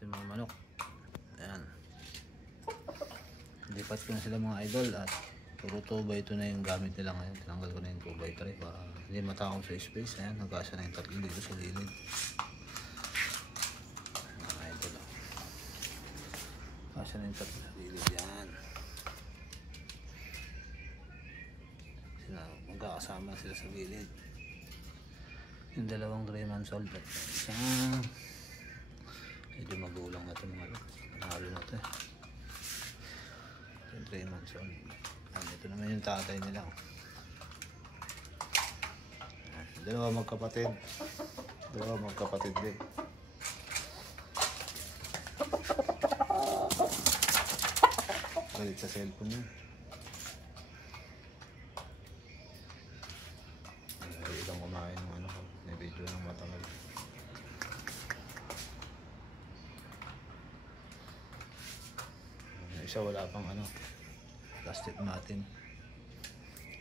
ating mga manok. Ayan. Lipat ko na sila mga idol at puro 2x2 na yung gamit nila ngayon. Tinanggal ko na yung 2x3 para hindi matakot sa space. Ayan, nagkasya na yung tatlo dito sa gilid. Mga idol. Kasya na yung tatlo sa gilid. Yan. Magkakasama sila sa gilid. Yung dalawang 3 months old at isang medyo magulang na ito mga lods. Panalo na ito eh. Yung 3 months old. Ito naman yung tatay nila. Dalawa magkapatid. Dalawa magkapatid din. Galit sa cellphone yun. Ilang kumain ng ano ko. May video ng matagal. Isa wala pang ano. Plastic natin.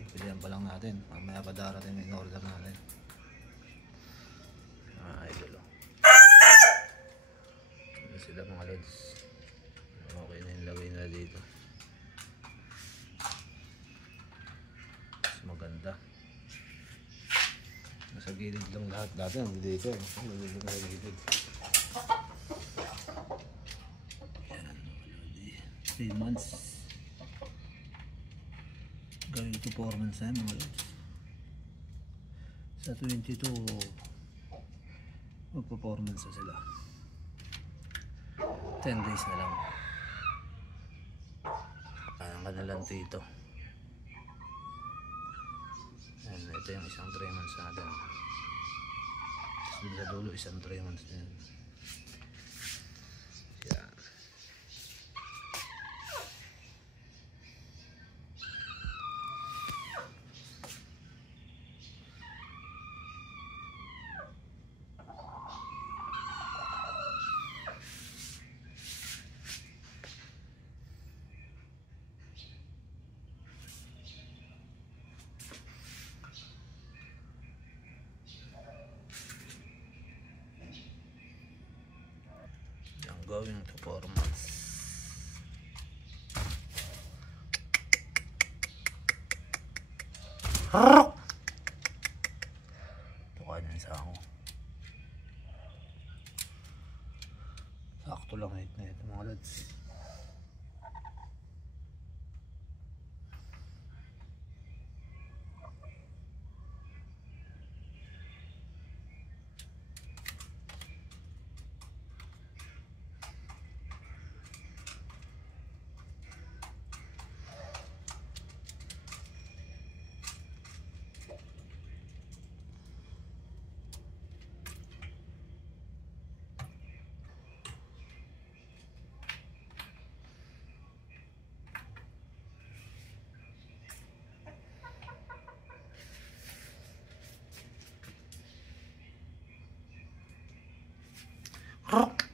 Ipilihan pa lang natin. Mamaya pa darating yung order natin. Idol. Ano sila mga lods. Okay na yung lagay nila dito. Mas maganda. Nasa gilid lang lahat. Dati ang dito. Nagiging sa gilid. 3 months. Gawin ito 4 months na mga lods. Sa 22 magpo-4 months na sila. 10 days na lang. Ang kanilang tito. Ayan, ito yung isang 3 months natin. Tapos sa dulo isang 3 months na yun. Yan. Going to 4 months. Tukan yan sa ako. Sakto lang height na ito mga lods. Rock.